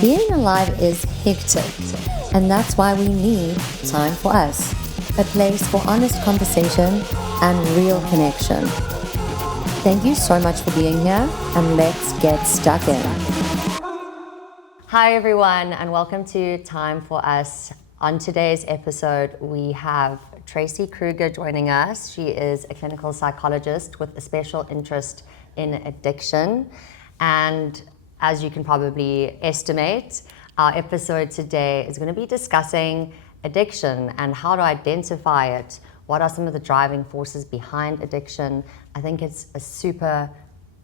Being alive is hectic, and that's why we need time for us, a place for honest conversation and real connection. Thank you so much for being here, and let's get stuck in. Hi everyone, and welcome to Time for Us. On today's episode, we have Tracy Kruger joining us. She is a clinical psychologist with a special interest in addiction. And as you can probably estimate, our episode today is going to be discussing addiction and how to identify it. What are some of the driving forces behind addiction? I think it's a super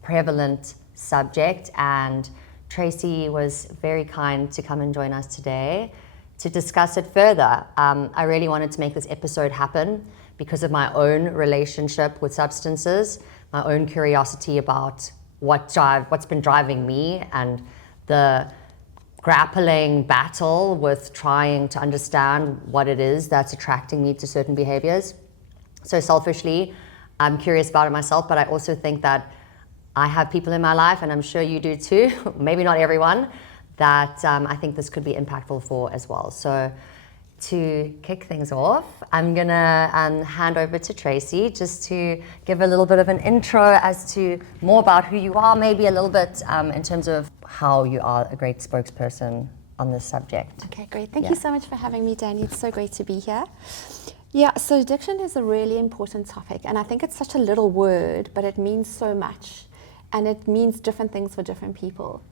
prevalent subject, and Tracy was very kind to come and join us today to discuss it further. I really wanted to make this episode happen because of my own relationship with substances, my own curiosity about what's been driving me, and the grappling battle with trying to understand what it is that's attracting me to certain behaviors. So selfishly, I'm curious about it myself, but I also think that I have people in my life, and I'm sure you do too, maybe not everyone, that I think this could be impactful for as well. So to kick things off, I'm gonna hand over to Tracy just to give a little bit of an intro as to more about who you are, maybe a little bit in terms of how you are a great spokesperson on this subject. Okay, great. Thank you so much for having me, Danny. It's so great to be here. Yeah, so addiction is a really important topic, and I think it's such a little word, but it means so much, and it means different things for different people.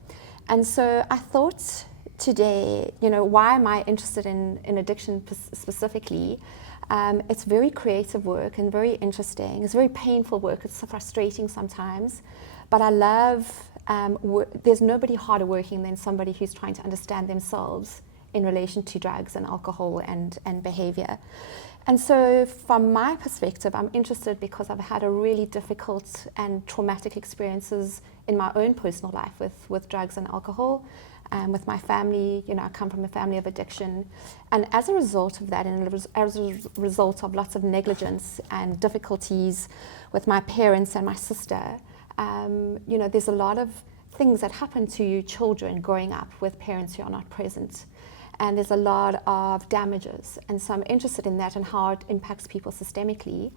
And so I thought today, why am I interested in addiction specifically? It's very creative work and very interesting. It's very painful work. It's frustrating sometimes, but I love, there's nobody harder working than somebody who's trying to understand themselves in relation to drugs and alcohol and behavior. And so from my perspective, I'm interested because I've had a really difficult and traumatic experiences in my own personal life with drugs and alcohol. With my family, I come from a family of addiction. And as a result of that, and as a result of lots of negligence and difficulties with my parents and my sister, there's a lot of things that happen to children growing up with parents who are not present. And there's a lot of damages. And so I'm interested in that and how it impacts people systemically.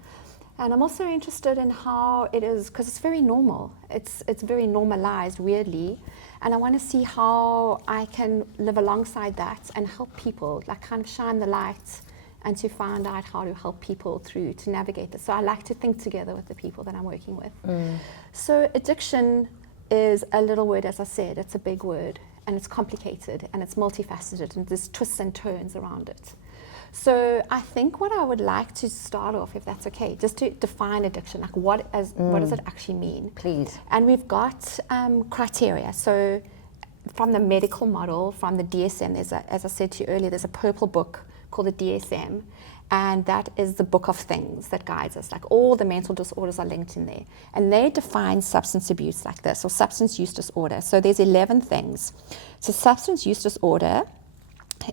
And I'm also interested in how it is, because it's very normal. It's very normalized, weirdly. And I want to see how I can live alongside that and help people, kind of shine the light and to find out how to help people to navigate this. So I like to think together with the people that I'm working with. So addiction is a little word, as I said. It's a big word, and it's complicated, and it's multifaceted, and there's twists and turns around it. So I think what I would like to start off, if that's okay, just to define addiction, what does it actually mean? Please. And we've got criteria. So from the medical model, from the DSM, as I said to you earlier, there's a purple book called the DSM, and that is the book of things that guides us. All the mental disorders are linked in there. And they define substance abuse like this, or substance use disorder. So there's 11 things. So substance use disorder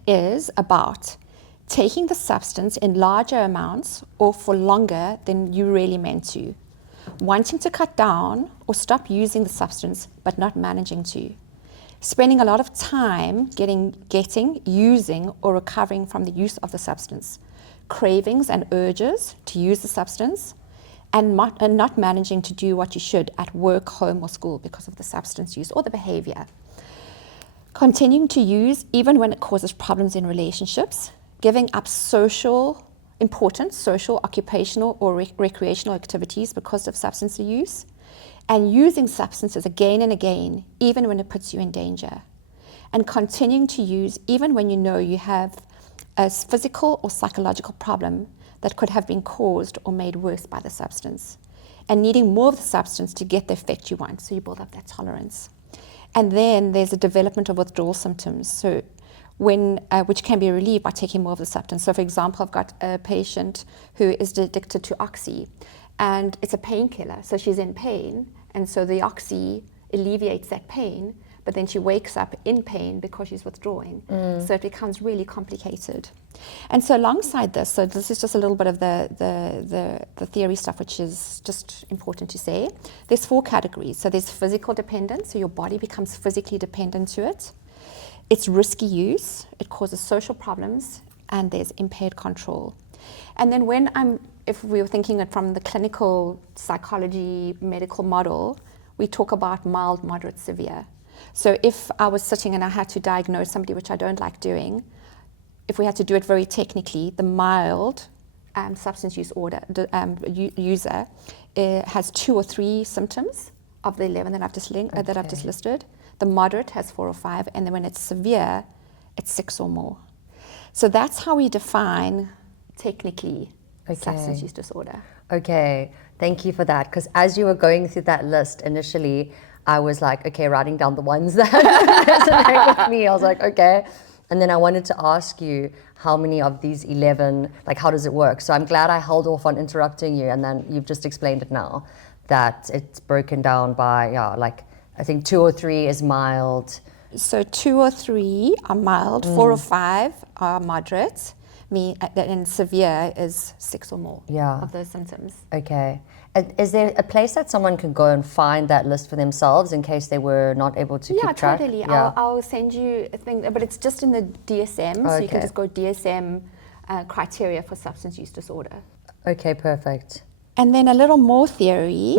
is about taking the substance in larger amounts or for longer than you really meant to, wanting to cut down or stop using the substance but not managing to, spending a lot of time getting, using, or recovering from the use of the substance, cravings and urges to use the substance, and not managing to do what you should at work, home, or school because of the substance use or the behavior, continuing to use even when it causes problems in relationships, giving up important social, occupational, or recreational activities because of substance use, and using substances again and again, even when it puts you in danger, and continuing to use even when you know you have a physical or psychological problem that could have been caused or made worse by the substance, and needing more of the substance to get the effect you want, so you build up that tolerance. And then there's a development of withdrawal symptoms, so which can be relieved by taking more of the substance. So for example, I've got a patient who is addicted to Oxy, and it's a painkiller, so she's in pain, and so the Oxy alleviates that pain, but then she wakes up in pain because she's withdrawing. So it becomes really complicated. And so alongside this, so this is just a little bit of the theory stuff, which is just important to say. There's 4 categories. So there's physical dependence, so your body becomes physically dependent to it. it's risky use, it causes social problems, and there's impaired control. And then if we were thinking it from the clinical psychology medical model, we talk about mild, moderate, severe. So if I was sitting and I had to diagnose somebody, which I don't like doing, if we had to do it very technically, the mild substance use user has 2 or 3 symptoms of the 11 that I've just listed. The moderate has 4 or 5, and then when it's severe, it's 6 or more. So that's how we define technically substance use disorder. Okay, thank you for that. Because as you were going through that list initially, I was like, okay, writing down the ones that resonate with me. I was like, okay. And then I wanted to ask you how many of these 11, like how does it work? So I'm glad I held off on interrupting you, and then you've just explained it now, that it's broken down by, I think 2 or 3 is mild. So 2 or 3 are mild, 4 or 5 are moderate, and severe is 6 or more of those symptoms. Okay. Is there a place that someone can go and find that list for themselves in case they were not able to keep track? Totally. I'll send you a thing, but it's just in the DSM, so you can just go DSM criteria for substance use disorder. Okay, perfect. And then a little more theory.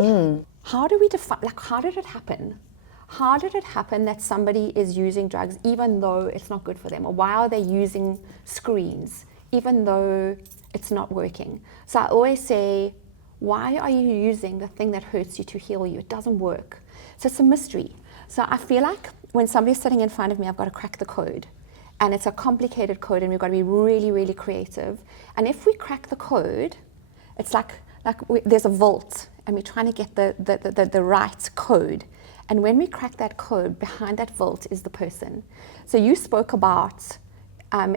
How do we define, how did it happen? How did it happen that somebody is using drugs even though it's not good for them? Or why are they using screens even though it's not working? So I always say, why are you using the thing that hurts you to heal you? It doesn't work. So it's a mystery. So I feel like when somebody's sitting in front of me, I've got to crack the code. And it's a complicated code, and we've got to be really, really creative. And if we crack the code, it's there's a vault, and we're trying to get the right code. And when we crack that code, behind that vault is the person. So you spoke about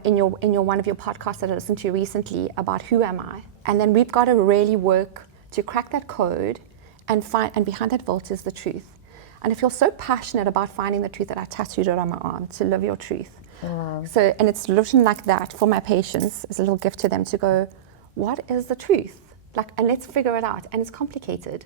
in your one of your podcasts that I listened to recently about who am I, and then we've got to really work to crack that code and behind that vault is the truth. And I feel so passionate about finding the truth that I tattooed it on my arm, to live your truth. Wow. So, and it's looking like that for my patients as a little gift to them to go, what is the truth? And let's figure it out. And it's complicated.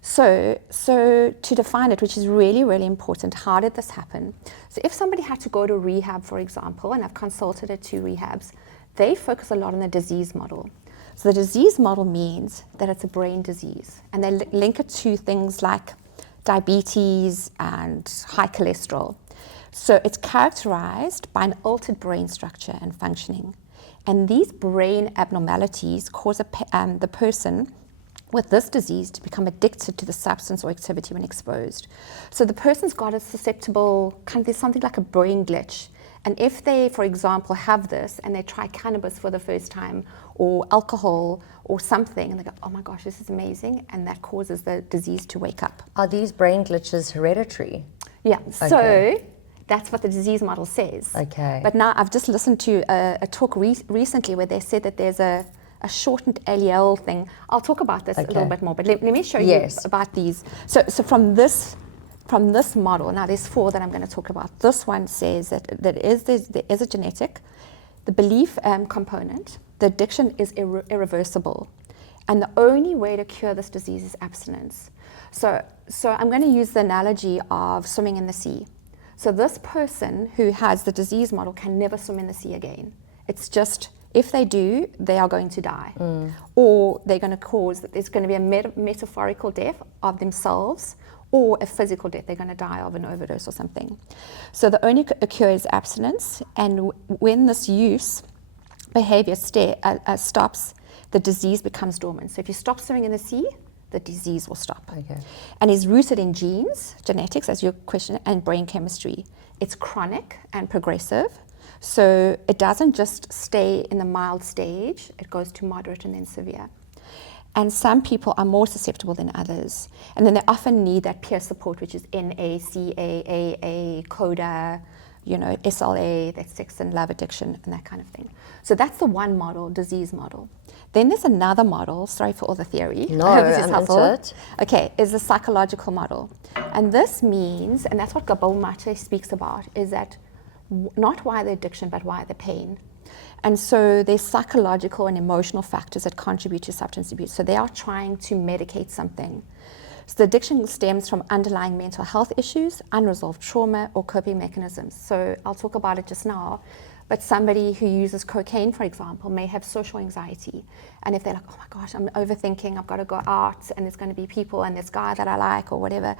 So to define it, which is really, really important, how did this happen? So if somebody had to go to rehab, for example, and I've consulted at 2 rehabs, they focus a lot on the disease model. So the disease model means that it's a brain disease. And they link it to things like diabetes and high cholesterol. So it's characterized by an altered brain structure and functioning. And these brain abnormalities cause the person with this disease to become addicted to the substance or activity when exposed. So the person's got a susceptible, there's something like a brain glitch. And if they, for example, have this and they try cannabis for the first time or alcohol or something, and they go, oh my gosh, this is amazing, and that causes the disease to wake up. Are these brain glitches hereditary? Yeah, so that's what the disease model says. Okay. But now I've just listened to a talk recently where they said that there's a shortened allele thing. I'll talk about this a little bit more, but let me show you about these. So from this model, now there's 4 that I'm going to talk about. This one says that there is a genetic, the belief component, the addiction is irreversible, and the only way to cure this disease is abstinence. So I'm going to use the analogy of swimming in the sea. So this person who has the disease model can never swim in the sea again. It's just, if they do, they are going to die. Or they're going to there's going to be a metaphorical death of themselves or a physical death. They're going to die of an overdose or something. So the only cure is abstinence. And when this use behavior stops, the disease becomes dormant. So if you stop swimming in the sea, the disease will stop. Okay. And is rooted in genes, genetics, as your question, and brain chemistry. It's chronic and progressive. So it doesn't just stay in the mild stage, it goes to moderate and then severe. And some people are more susceptible than others. And then they often need that peer support, which is NACAA, CODA, SLA, that's sex and love addiction, and that kind of thing. So that's the one model, disease model. Then there's another model, sorry for all the theory. No, I hope this is helpful. into it. Okay, is the psychological model. And this means, and that's what Gabor Mate speaks about, is that not why the addiction, but why the pain. And so there's psychological and emotional factors that contribute to substance abuse. So they are trying to medicate something. So the addiction stems from underlying mental health issues, unresolved trauma, or coping mechanisms. So I'll talk about it just now. But somebody who uses cocaine, for example, may have social anxiety. And if they're like, oh my gosh, I'm overthinking, I've got to go out, and there's going to be people and this guy that I like or whatever,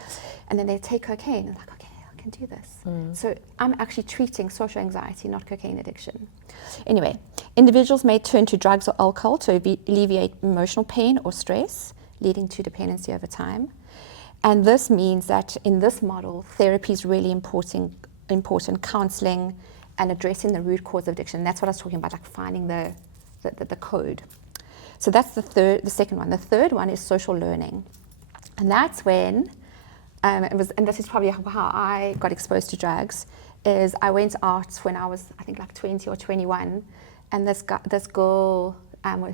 and then they take cocaine and like, okay, I can do this. So I'm actually treating social anxiety, not cocaine addiction. Anyway, individuals may turn to drugs or alcohol to alleviate emotional pain or stress, leading to dependency over time. And this means that in this model, therapy is really important, counseling, and addressing the root cause of addiction. That's what I was talking about, like finding the code. So that's the second one. The third one is social learning. And that's when, and this is probably how I got exposed to drugs, is I went out when I was, I think like 20 or 21, and this girl,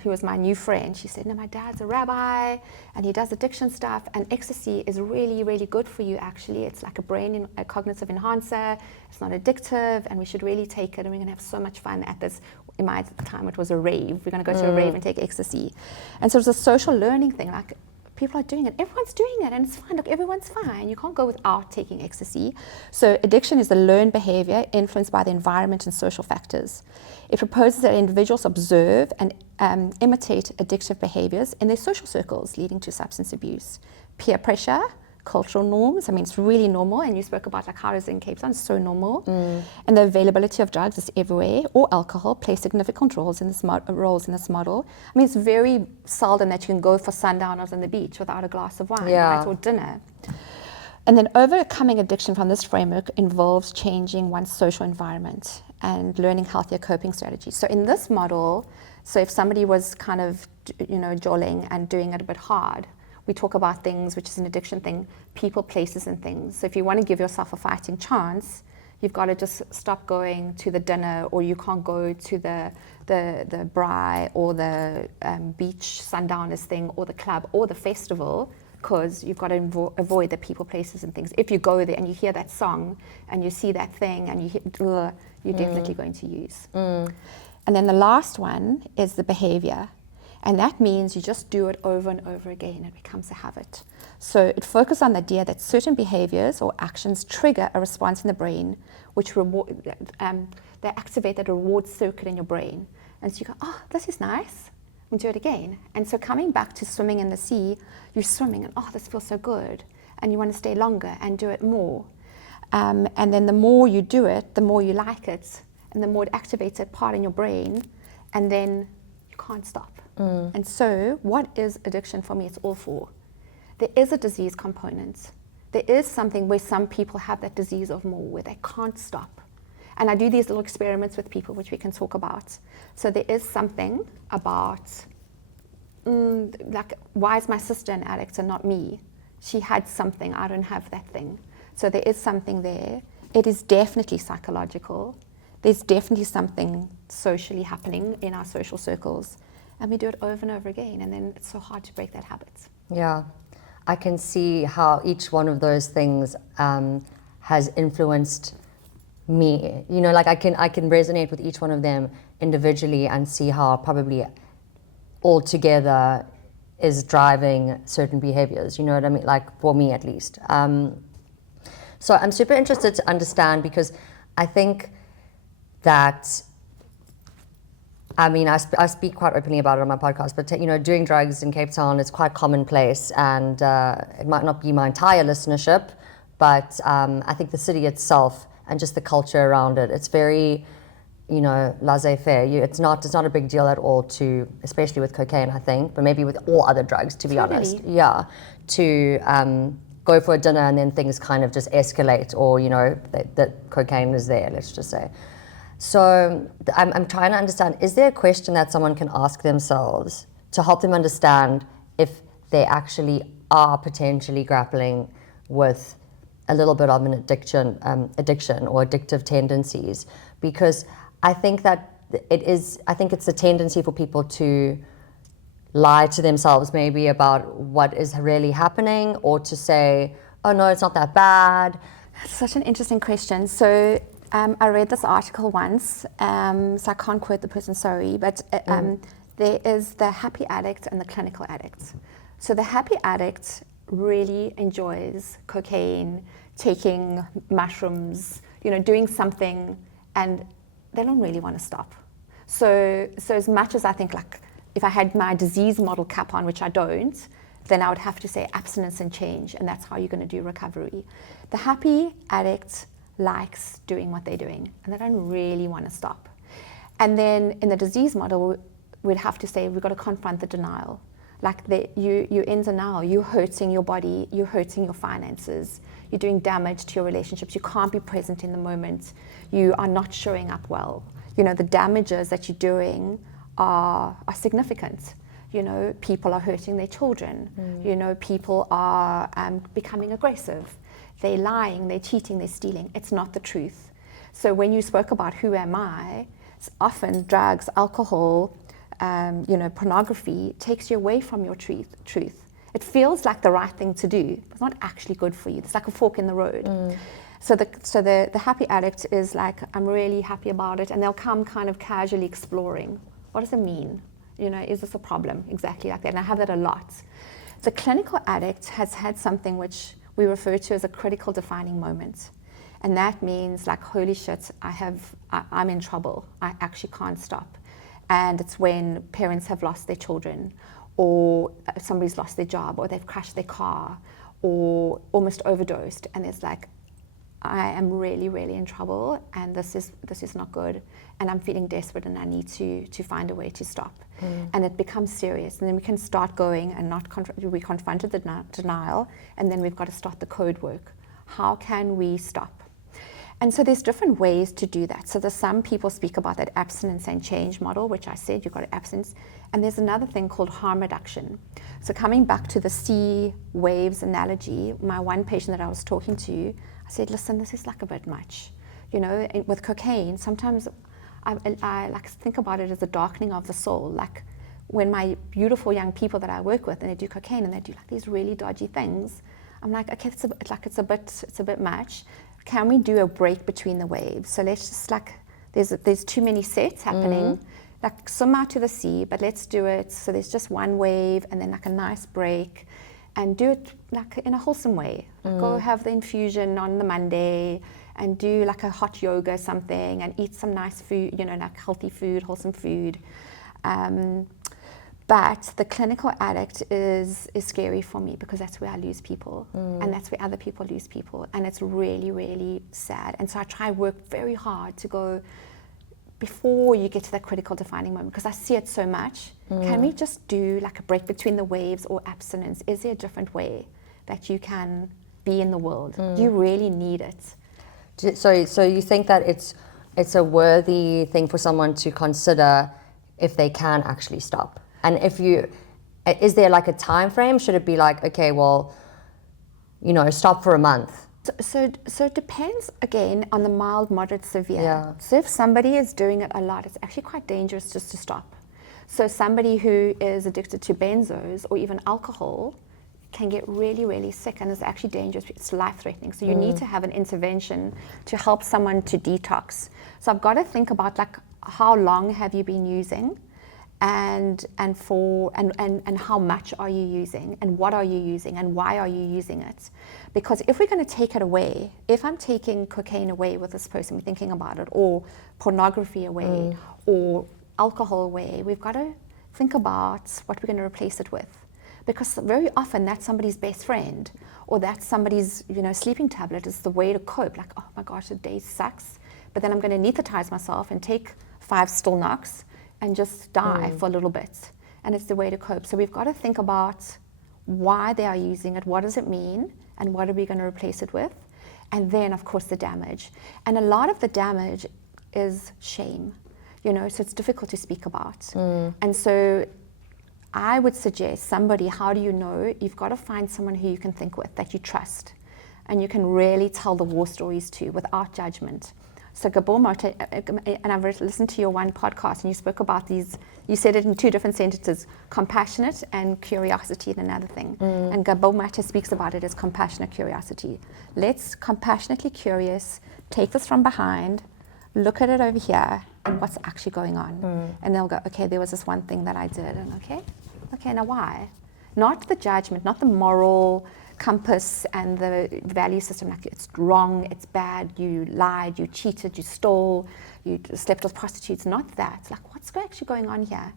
who was my new friend, she said, no, my dad's a rabbi and he does addiction stuff, and ecstasy is really, really good for you actually. It's like a cognitive enhancer, it's not addictive, and we should really take it, and we're gonna have so much fun at this. In my time it was a rave, we're gonna go to a rave and take ecstasy. And so it was a social learning thing, like people are doing it, everyone's doing it, and it's fine, look, everyone's fine. You can't go without taking ecstasy. So addiction is a learned behavior influenced by the environment and social factors. It proposes that individuals observe and imitate addictive behaviors in their social circles, leading to substance abuse. Peer pressure, cultural norms, I mean, it's really normal, and you spoke about like how it is in Cape Town, it's so normal. And the availability of drugs is everywhere, or alcohol play significant roles in this model. I mean, it's very seldom that you can go for sundowners on the beach without a glass of wine, right, or dinner. And then overcoming addiction from this framework involves changing one's social environment and learning healthier coping strategies. So in this model, so if somebody was kind of, jolling and doing it a bit hard, we talk about things, which is an addiction thing, people, places, and things. So if you want to give yourself a fighting chance, you've got to just stop going to the dinner, or you can't go to the braai or the beach sundowners thing, or the club or the festival, because you've got to avoid the people, places, and things. If you go there and you hear that song and you see that thing and you're definitely going to use. And then the last one is the behavior. And that means you just do it over and over again. It becomes a habit. So it focuses on the idea that certain behaviors or actions trigger a response in the brain, which they activate that reward circuit in your brain. And so you go, oh, this is nice. And do it again. And so coming back to swimming in the sea, you're swimming and oh, this feels so good. And you want to stay longer and do it more. And then the more you do it, the more you like it, and the more it activates that part in your brain, and then you can't stop. And so what is addiction for me? It's all four. There is a disease component. There is something where some people have that disease of more, where they can't stop. And I do these little experiments with people, which we can talk about. So there is something about, like, why is my sister an addict and not me? She had something, I don't have that thing. So there is something there. It is definitely psychological. There's definitely something socially happening in our social circles. And we do it over and over again, and then it's so hard to break that habit. Yeah, I can see how each one of those things has influenced me. Like I can resonate with each one of them individually and see how probably all together is driving certain behaviors. You know what I mean? Like for me at least. So I'm super interested to understand, because I think that, I speak quite openly about it on my podcast, but doing drugs in Cape Town is quite commonplace, and it might not be my entire listenership, but I think the city itself and just the culture around it, it's very, laissez-faire. It's not a big deal at all to, especially with cocaine, I think, but maybe with all other drugs, to be honest. Yeah, to go for a dinner and then things kind of just escalate, or that cocaine is there, let's just say. So I'm trying to understand, is there a question that someone can ask themselves to help them understand if they actually are potentially grappling with a little bit of an addiction or addictive tendencies? Because I think that it's a tendency for people to lie to themselves maybe about what is really happening, or to say, oh no, it's not that bad. That's such an interesting question. So I read this article once, so I can't quote the person, sorry, but there is the happy addict and the clinical addict. So the happy addict really enjoys cocaine, taking mushrooms, doing something, and they don't really want to stop. So as much as I think, like, if I had my disease model cap on, which I don't, then I would have to say abstinence and change, and that's how you're going to do recovery. The happy addict likes doing what they're doing, and they don't really want to stop. And then in the disease model, we'd have to say we've got to confront the denial. Like, you're in denial, you're hurting your body, you're hurting your finances, you're doing damage to your relationships, you can't be present in the moment, you are not showing up well. The damages that you're doing are significant. People are hurting their children. People are becoming aggressive. They're lying, they're cheating, they're stealing. It's not the truth. So when you spoke about who am I, it's often drugs, alcohol, pornography takes you away from your truth. It feels like the right thing to do, but it's not actually good for you. It's like a fork in the road. So the happy addict is like, I'm really happy about it, and they'll come kind of casually exploring. What does it mean? Is this a problem? Exactly like that. And I have that a lot. The clinical addict has had something which we refer to as a critical defining moment. And that means, like, holy shit, I'm in trouble. I actually can't stop. And it's when parents have lost their children, or somebody's lost their job, or they've crashed their car, or almost overdosed. And it's like, I am really, really in trouble, and this is not good, and I'm feeling desperate, and I need to find a way to stop. And it becomes serious, and then we can start going and we confronted the denial, and then we've got to start the code work. How can we stop? And so there's different ways to do that. So there's some people speak about that abstinence and change model, which I said, you've got abstinence, and there's another thing called harm reduction. So coming back to the sea waves analogy, my one patient that I was talking to, I said, listen, this is like a bit much. With cocaine, sometimes I like think about it as a darkening of the soul. Like, when my beautiful young people that I work with, and they do cocaine and they do like these really dodgy things, I'm like, okay, it's a bit much. Can we do a break between the waves? So let's just, like, there's too many sets happening. Like, swim out to the sea, but let's do it so there's just one wave, and then like a nice break. And do it like in a wholesome way. Like, go have the infusion on the Monday, and do like a hot yoga or something, and eat some nice food, like healthy food, wholesome food. But the clinical addict is scary for me, because that's where I lose people, and that's where other people lose people, and it's really, really sad. And so I try work very hard to go before you get to that critical defining moment, because I see it so much. Can we just do like a break between the waves, or abstinence? Is there a different way that you can be in the world? Do you really need it? So you think that it's a worthy thing for someone to consider if they can actually stop? And is there like a time frame? Should it be like, okay, well, stop for a month? So it depends, again, on the mild, moderate, severe. Yeah. So if somebody is doing it a lot, it's actually quite dangerous just to stop. So somebody who is addicted to benzos or even alcohol can get really, really sick, and it's actually dangerous. It's life-threatening. So you need to have an intervention to help someone to detox. So I've got to think about, like, how long have you been using? And how much are you using, and what are you using, and why are you using it? Because if we're going to take it away, if I'm taking cocaine away with this person, we're thinking about it, or pornography away, or alcohol away, we've got to think about what we're going to replace it with. Because very often that's somebody's best friend, or that's somebody's sleeping tablet is the way to cope. Like, oh my gosh, the day sucks, but then I'm going to anesthetize myself and take 5 still knocks and just die for a little bit. And it's the way to cope. So we've got to think about why they are using it, what does it mean, and what are we going to replace it with? And then, of course, the damage. And a lot of the damage is shame, so it's difficult to speak about. And so I would suggest somebody, how do you know? You've got to find someone who you can think with, that you trust, and you can really tell the war stories to without judgment. So Gabor Mate, and I've listened to your one podcast, and you spoke about these, you said it in 2 different sentences, compassionate and curiosity in another thing. And Gabor Mate speaks about it as compassionate curiosity. Let's compassionately curious, take this from behind, look at it over here, and what's actually going on. And they'll go, okay, there was this one thing that I did, and okay, now why? Not the judgment, not the moral compass and the value system, like it's wrong, it's bad, you lied, you cheated, you stole, you slept with prostitutes. Not that. It's like, what's actually going on here?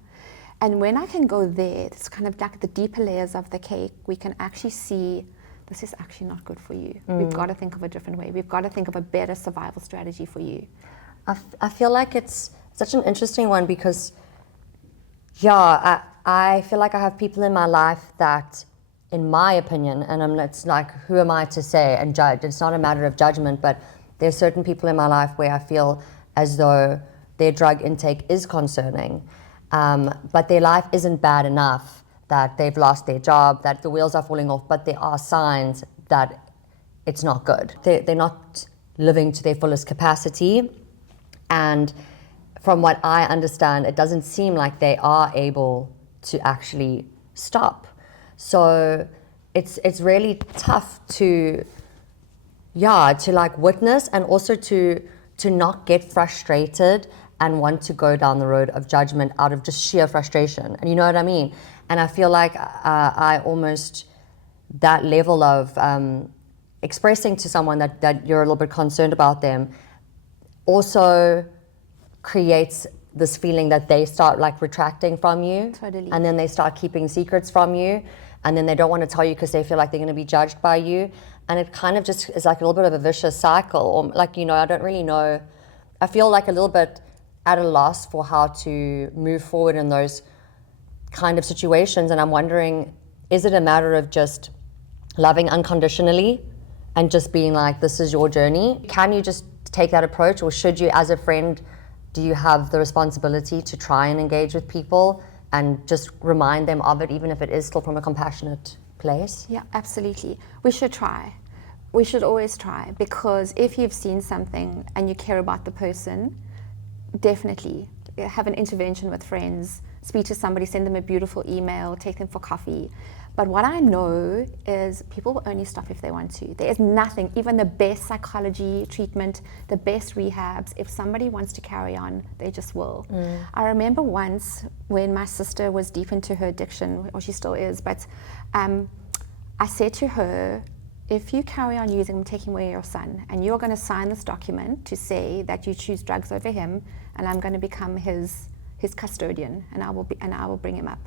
And when I can go there, it's kind of like the deeper layers of the cake, we can actually see this is actually not good for you. We've got to think of a different way. We've got to think of a better survival strategy for you. I feel like it's such an interesting one because, yeah, I feel like I have people in my life that, in my opinion, and it's like, who am I to say and judge? It's not a matter of judgment, but there's certain people in my life where I feel as though their drug intake is concerning, but their life isn't bad enough that they've lost their job, that the wheels are falling off, but there are signs that it's not good. They're not living to their fullest capacity. And from what I understand, it doesn't seem like they are able to actually stop. So it's really tough to like witness, and also to not get frustrated and want to go down the road of judgment out of just sheer frustration. And you know what I mean? And I feel like I almost, that level of expressing to someone that you're a little bit concerned about them also creates this feeling that they start like retracting from you. Totally. And then they start keeping secrets from you, and then they don't want to tell you because they feel like they're going to be judged by you. And it kind of just is like a little bit of a vicious cycle, or like, you know, I don't really know. I feel like a little bit at a loss for how to move forward in those kind of situations. And I'm wondering, is it a matter of just loving unconditionally and just being like, this is your journey? Can you just take that approach, or should you, as a friend, do you have the responsibility to try and engage with people and just remind them of it, even if it is still from a compassionate place? Yeah, absolutely. We should try. We should always try, because if you've seen something and you care about the person, definitely have an intervention with friends, speak to somebody, send them a beautiful email, take them for coffee. But what I know is people will only stop if they want to. There is nothing, even the best psychology treatment, the best rehabs, if somebody wants to carry on, they just will. I remember once when my sister was deep into her addiction, or she still is, but I said to her, if you carry on using, I'm taking away your son, and you're going to sign this document to say that you choose drugs over him, and I'm going to become his custodian, and I will bring him up.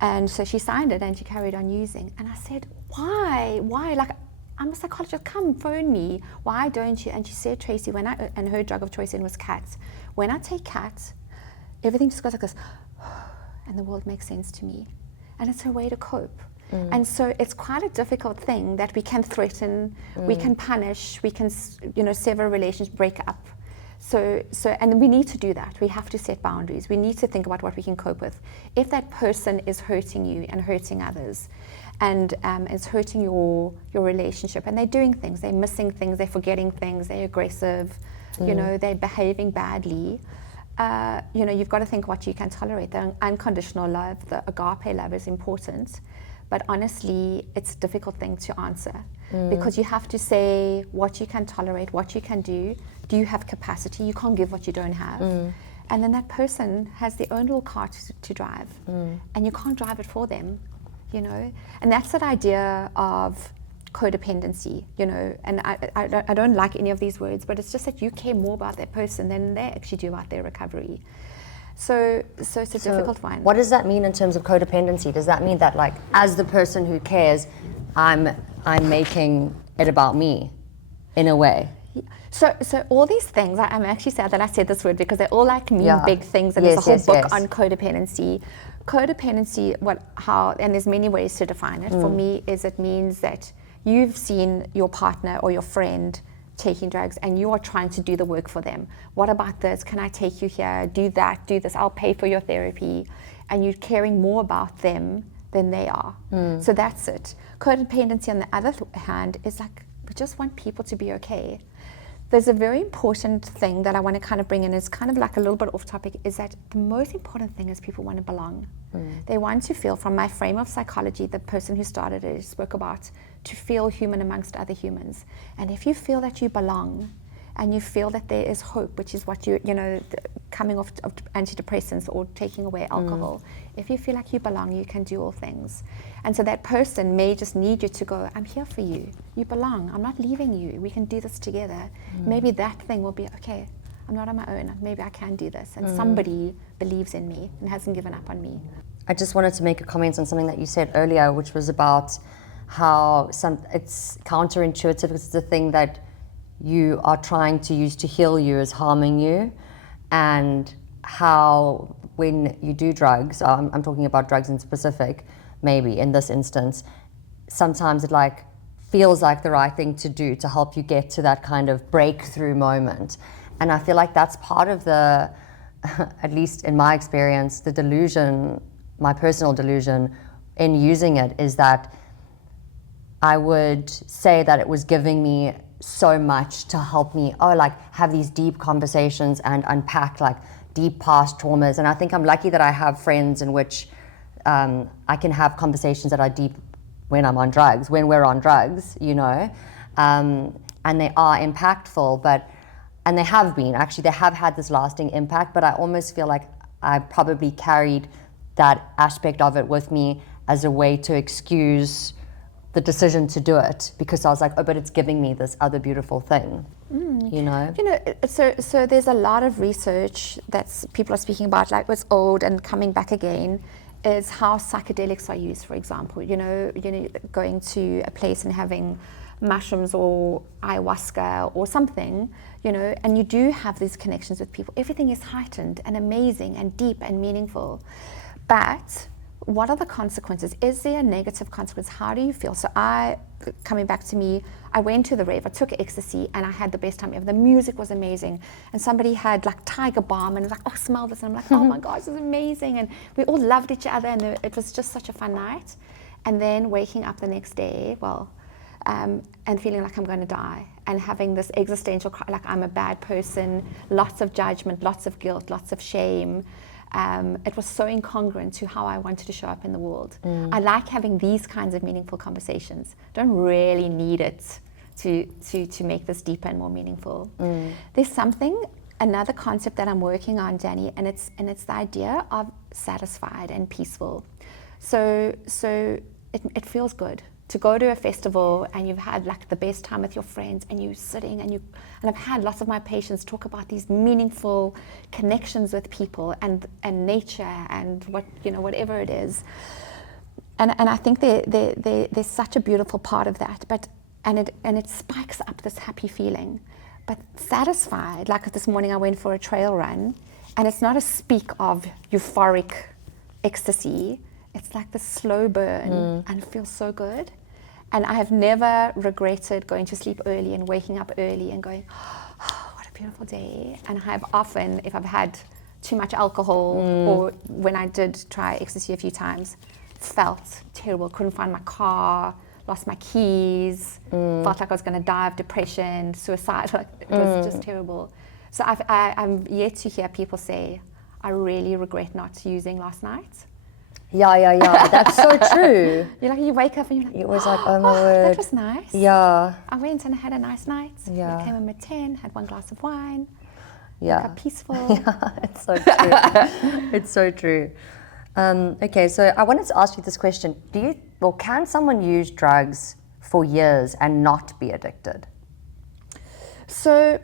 And so she signed it, and she carried on using. And I said, why? Like, I'm a psychologist, come phone me. Why don't you? And she said, Tracy, and her drug of choice then was cats. When I take cats, everything just goes like this, and the world makes sense to me. And it's her way to cope. And so it's quite a difficult thing that we can threaten, we can punish, we can, sever relations, break up. So, and we need to do that. We have to set boundaries. We need to think about what we can cope with. If that person is hurting you and hurting others, and is hurting your relationship, and they're doing things, they're missing things, they're forgetting things, they're aggressive, they're behaving badly, you've got to think what you can tolerate. The unconditional love, the agape love is important. But honestly, it's a difficult thing to answer, because you have to say what you can tolerate, what you can do. Do you have capacity? You can't give what you don't have. And then that person has their own little car to drive, and you can't drive it for them, And that's that idea of codependency, and I don't like any of these words, but it's just that you care more about that person than they actually do about their recovery. So it's a difficult one. What does that mean in terms of codependency? Does that mean that, like, as the person who cares, I'm making it about me, in a way? So all these things, I'm actually sad that I said this word, because they all like mean big things, and there's a whole book on codependency. Codependency, and there's many ways to define it. For me, it means that you've seen your partner or your friend taking drugs, and you are trying to do the work for them. What about this? Can I take you here? Do that, do this. I'll pay for your therapy. And you're caring more about them than they are. So that's it. Codependency, on the other hand, is like, we just want people to be okay. There's a very important thing that I want to kind of bring in, it's kind of like a little bit off topic, is that the most important thing is people want to belong. They want to feel, from my frame of psychology, the person who started it spoke about, to feel human amongst other humans. And if you feel that you belong, and you feel that there is hope, which is what coming off of antidepressants or taking away alcohol. If you feel like you belong, you can do all things. And so that person may just need you to go, I'm here for you. You belong. I'm not leaving you. We can do this together. Maybe that thing will be, okay, I'm not on my own. Maybe I can do this. And somebody believes in me and hasn't given up on me. I just wanted to make a comment on something that you said earlier, which was about how it's counterintuitive because it's the thing that you are trying to use to heal you is harming you, and how when you do drugs, I'm talking about drugs in specific, maybe in this instance, sometimes it like feels like the right thing to do to help you get to that kind of breakthrough moment. And I feel like that's part of the, at least in my experience, the delusion, my personal delusion in using it is that I would say that it was giving me so much to help me, like have these deep conversations and unpack like deep past traumas. And I think I'm lucky that I have friends in which I can have conversations that are deep when I'm on drugs, when we're on drugs, you know, and they are impactful, and they have been, actually, they have had this lasting impact, but I almost feel like I probably carried that aspect of it with me as a way to excuse the decision to do it, because I was like, but it's giving me this other beautiful thing, you know? You know, so there's a lot of research that people are speaking about, like what's old and coming back again, is how psychedelics are used, for example. You know, going to a place and having mushrooms or ayahuasca or something, you know, and you do have these connections with people. Everything is heightened and amazing and deep and meaningful. But what are the consequences? Is there a negative consequence? How do you feel? So coming back to me, I went to the rave, I took ecstasy, and I had the best time ever. The music was amazing. And somebody had like tiger balm and was like, oh, smell this. And I'm like, oh my gosh, this is amazing. And we all loved each other, and it was just such a fun night. And then waking up the next day, and feeling like I'm going to die, and having this existential cry, like I'm a bad person, lots of judgment, lots of guilt, lots of shame. It was so incongruent to how I wanted to show up in the world. I like having these kinds of meaningful conversations. Don't really need it to make this deeper and more meaningful. There's another concept that I'm working on, Danny, and it's the idea of satisfied and peaceful. So it feels good to go to a festival and you've had like the best time with your friends, and you're sitting and I've had lots of my patients talk about these meaningful connections with people and nature and whatever it is. And I think there's such a beautiful part of that, and it spikes up this happy feeling. But satisfied, like this morning I went for a trail run, and it's not a speak of euphoric ecstasy. It's like the slow burn, and it feels so good. And I have never regretted going to sleep early and waking up early and going, oh, what a beautiful day. And I have often, if I've had too much alcohol, or when I did try ecstasy a few times, felt terrible. Couldn't find my car, lost my keys, felt like I was going to die of depression, suicide. It was just terrible. So I'm yet to hear people say, I really regret not using last night. Yeah. That's so true. You wake up and you're like, you're always like, oh my word. That was nice. Yeah. I went and had a nice night. Yeah. I came home at 10, had one glass of wine. Yeah. Got peaceful. Yeah, it's so true. It's so true. Okay, so I wanted to ask you this question. Can someone use drugs for years and not be addicted? So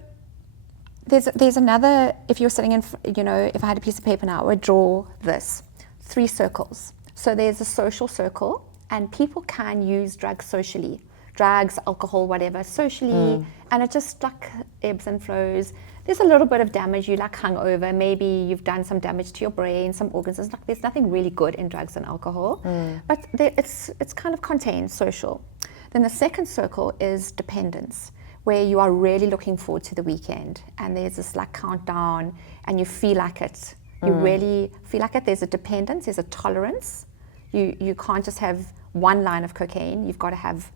there's another, if you're sitting in, if I had a piece of paper now, I would draw this. 3 circles. So there's a social circle, and people can use drugs socially. Drugs, alcohol, whatever, socially, and it just like ebbs and flows. There's a little bit of damage, you like hungover, maybe you've done some damage to your brain, some organs. There's nothing really good in drugs and alcohol, but it's kind of contained, social. Then the second circle is dependence, where you are really looking forward to the weekend, and there's this like countdown, and you feel like it. You really feel like it. There's a dependence, there's a tolerance. You can't just have one line of cocaine, you've got to have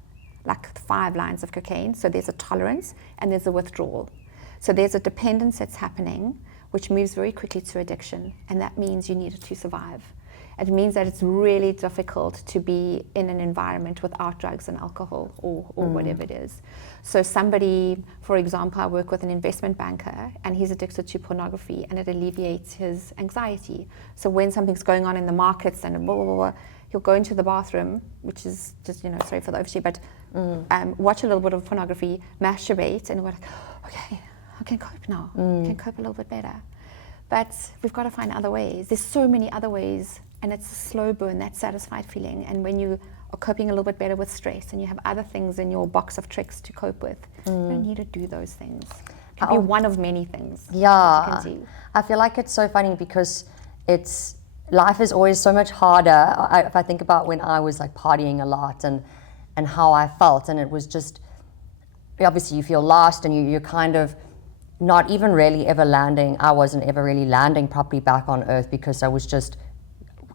like 5 lines of cocaine. So there's a tolerance and there's a withdrawal. So there's a dependence that's happening, which moves very quickly to addiction, and that means you need it to survive. it means that it's really difficult to be in an environment without drugs and alcohol or whatever it is. So somebody, for example, I work with an investment banker and he's addicted to pornography and it alleviates his anxiety. So when something's going on in the markets and blah, blah, blah, blah, he'll go into the bathroom, which is just, sorry for the overshare, but watch a little bit of pornography, masturbate, and we're like, okay, I can cope now. I can cope a little bit better. But we've got to find other ways. There's so many other ways, and it's a slow burn, that satisfied feeling. And when you are coping a little bit better with stress and you have other things in your box of tricks to cope with, you don't need to do those things. It can be one of many things that you can do. I feel like it's so funny because life is always so much harder. If I think about when I was like partying a lot and how I felt, and it was just, obviously you feel lost and you're kind of not even really ever landing. I wasn't ever really landing properly back on earth because I was just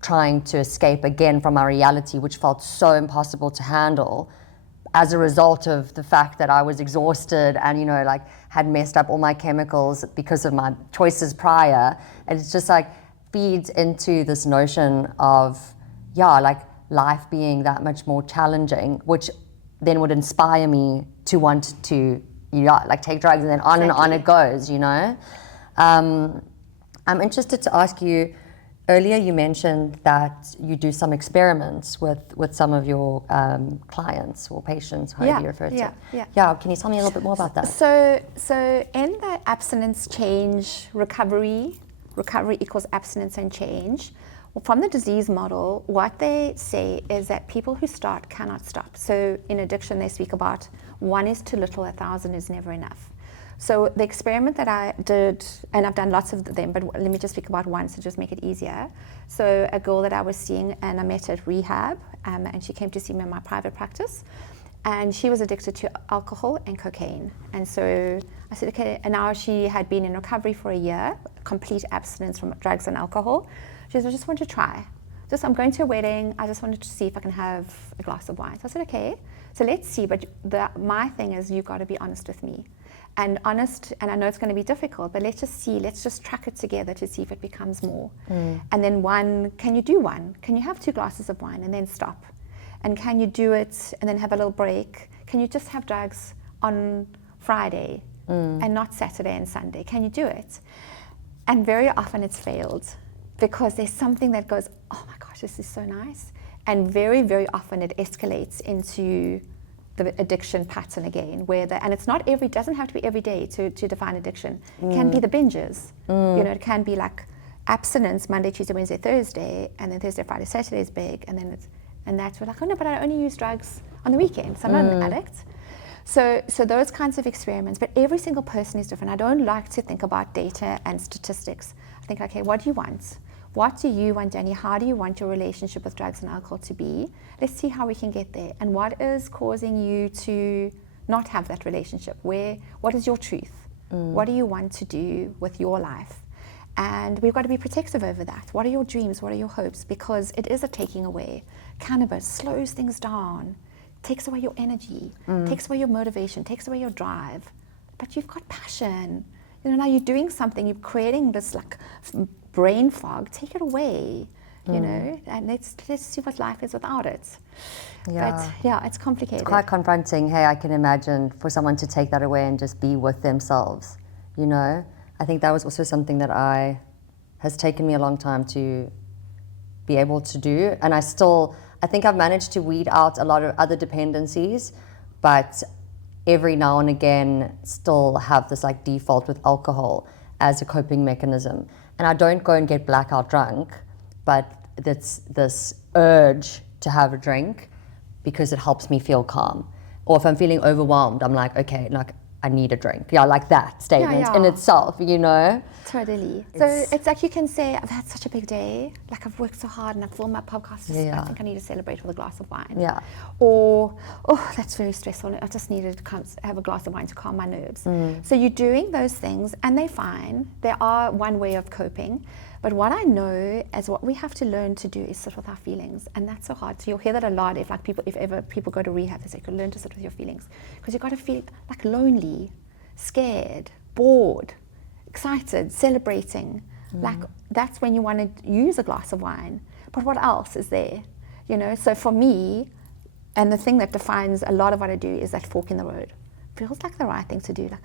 trying to escape again from my reality, which felt so impossible to handle as a result of the fact that I was exhausted and, like had messed up all my chemicals because of my choices prior. And it's just like feeds into this notion of, like life being that much more challenging, which then would inspire me to want to like take drugs, and then on and on it goes, I'm interested to ask you, earlier you mentioned that you do some experiments with some of your clients or patients, however you refer to it. Yeah, can you tell me a little bit more about that? So in the abstinence change recovery equals abstinence and change, from the disease model, what they say is that people who start cannot stop. So in addiction, they speak about 1 is too little, 1,000 is never enough. So the experiment that I did, and I've done lots of them, but let me just speak about one to just make it easier. So a girl that I was seeing and I met at rehab, and she came to see me in my private practice, and she was addicted to alcohol and cocaine. And so I said, okay, and now she had been in recovery for a year, complete abstinence from drugs and alcohol. She said, I just want to try. I'm going to a wedding. I just wanted to see if I can have a glass of wine. So I said, okay, so let's see. But my thing is, you've got to be honest with me. And honest, and I know it's going to be difficult, but let's just see, let's just track it together to see if it becomes more. And then can you do one? Can you have 2 glasses of wine and then stop? And can you do it and then have a little break? Can you just have drugs on Friday and not Saturday and Sunday? Can you do it? And very often it's failed, because there's something that goes, oh my gosh, this is so nice. And very, very often it escalates into the addiction pattern again, and it's not doesn't have to be every day to define addiction. It can be the binges. It can be like abstinence Monday, Tuesday, Wednesday, Thursday, and then Thursday, Friday, Saturday is big, and that's we're like, oh no, but I only use drugs on the weekend, so I'm not an addict. So those kinds of experiments, but every single person is different. I don't like to think about data and statistics. I think, okay, what do you want? What do you want, Danny? How do you want your relationship with drugs and alcohol to be? Let's see how we can get there. And what is causing you to not have that relationship? What is your truth? What do you want to do with your life? And we've got to be protective over that. What are your dreams? What are your hopes? Because it is a taking away. Cannabis slows things down, takes away your energy, takes away your motivation, takes away your drive. But you've got passion. Now you're doing something, you're creating this like brain fog. Take it away, and let's see what life is without it. But it's complicated. It's quite confronting. Hey, I can imagine for someone to take that away and just be with themselves. I think that was also something that has taken me a long time to be able to do, and I think I've managed to weed out a lot of other dependencies, but every now and again still have this like default with alcohol as a coping mechanism. And I don't go and get blackout drunk, but it's this urge to have a drink because it helps me feel calm. Or if I'm feeling overwhelmed, I'm like, okay, like I need a drink. Like that statement in itself, Totally. So it's like you can say, I've had such a big day, like I've worked so hard and I've filmed my podcast, I think I need to celebrate with a glass of wine. Yeah. Or, oh, that's very stressful, I just needed to have a glass of wine to calm my nerves. So you're doing those things and they're fine. They are one way of coping. But what I know is what we have to learn to do is sit with our feelings, and that's so hard. So you'll hear that a lot if ever people go to rehab, they say, learn to sit with your feelings. Because you've got to feel like lonely, scared, bored, excited, celebrating. Like that's when you want to use a glass of wine. but what else is there? So for me, and the thing that defines a lot of what I do is that fork in the road. Feels like the right thing to do. Like,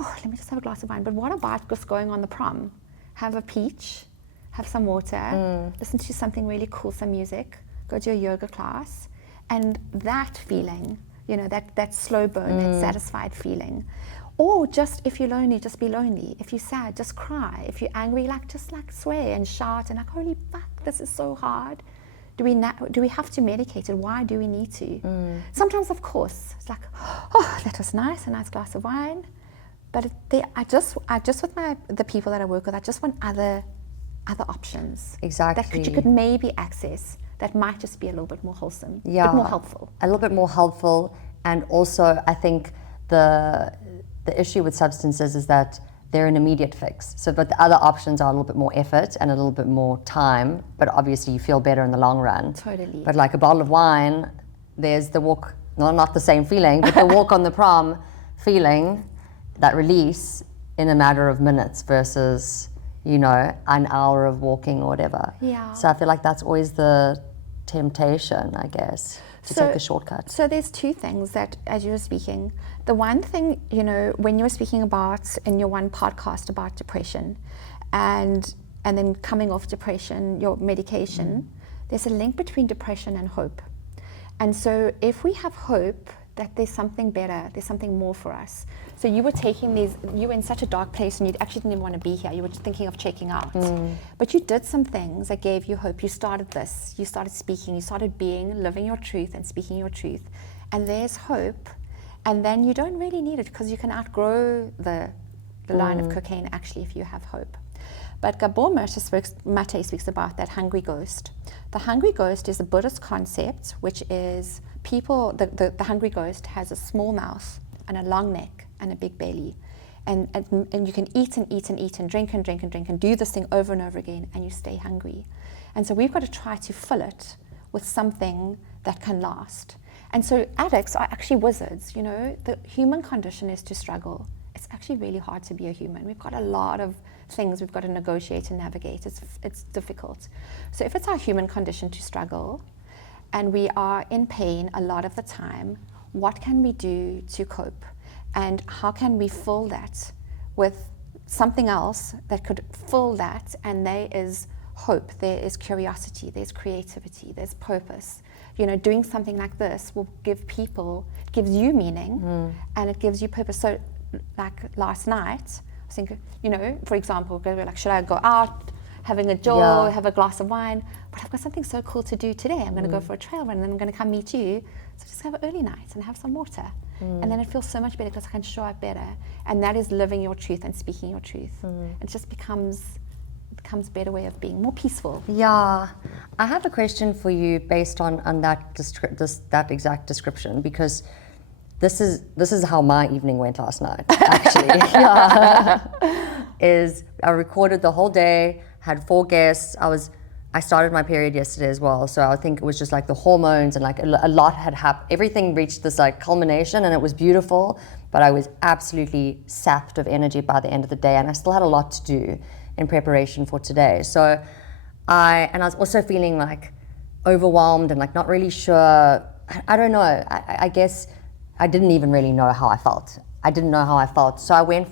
let me just have a glass of wine. But what about just going on the prom? Have a peach, have some water, listen to something really cool, some music, go to a yoga class, and that feeling, that slow burn, that satisfied feeling. Or just if you're lonely, just be lonely. If you're sad, just cry. If you're angry, just swear and shout and holy fuck, this is so hard. Do we have to medicate it? Why do we need to? Sometimes, of course, it's like, that was nice, a nice glass of wine. But I just with the people that I work with, I just want other options. Exactly. That you could maybe access that might just be a little bit more wholesome, a bit more helpful. A little bit more helpful. And also, I think the issue with substances is that they're an immediate fix. So, but the other options are a little bit more effort and a little bit more time, but obviously you feel better in the long run. Totally. But like a bottle of wine, there's the walk, not the same feeling, but the walk on the prom feeling, that release in a matter of minutes versus, an hour of walking or whatever. Yeah. So I feel like that's always the temptation, I guess, to take a shortcut. So there's two things that, as you were speaking, the one thing, when you were speaking about in your one podcast about depression and then coming off depression, your medication, there's a link between depression and hope. And so if we have hope that there's something better, there's something more for us. So you were you were in such a dark place and you actually didn't even want to be here. You were just thinking of checking out. But you did some things that gave you hope. You started this, you started speaking, you started being, living your truth and speaking your truth. And there's hope. And then you don't really need it because you can outgrow the line of cocaine actually if you have hope. But Gabor Mate speaks about that hungry ghost. The hungry ghost is a Buddhist concept, which is the hungry ghost has a small mouth and a long neck and a big belly. And you can eat and eat and eat and drink and drink and drink and do this thing over and over again and you stay hungry. And so we've got to try to fill it with something that can last. And so addicts are actually wizards, The human condition is to struggle. It's actually really hard to be a human. We've got a lot of things we've got to negotiate and navigate. It's difficult. So if it's our human condition to struggle and we are in pain a lot of the time, what can we do to cope? And how can we fill that with something else that could fill that? And there is hope, there is curiosity, there's creativity, there's purpose. Doing something like this will gives you meaning and it gives you purpose. So like last night, I think, for example, we're like, should I go out, having a joy, have a glass of wine? But I've got something so cool to do today. I'm going to go for a trail run and then I'm going to come meet you. So just have an early night and have some water. And then it feels so much better because I can show up better. And that is living your truth and speaking your truth. It just becomes a better way of being, more peaceful. Yeah. I have a question for you based on that that exact description, because this is how my evening went last night, actually. I recorded the whole day, had 4 guests. I started my period yesterday as well, so I think it was just like the hormones and like a lot had happened. Everything reached this like culmination and it was beautiful, but I was absolutely sapped of energy by the end of the day, and I still had a lot to do in preparation for today. So I was also feeling like overwhelmed and like not really sure. I don't know. I guess I didn't even really know how I felt. I didn't know how I felt. So I went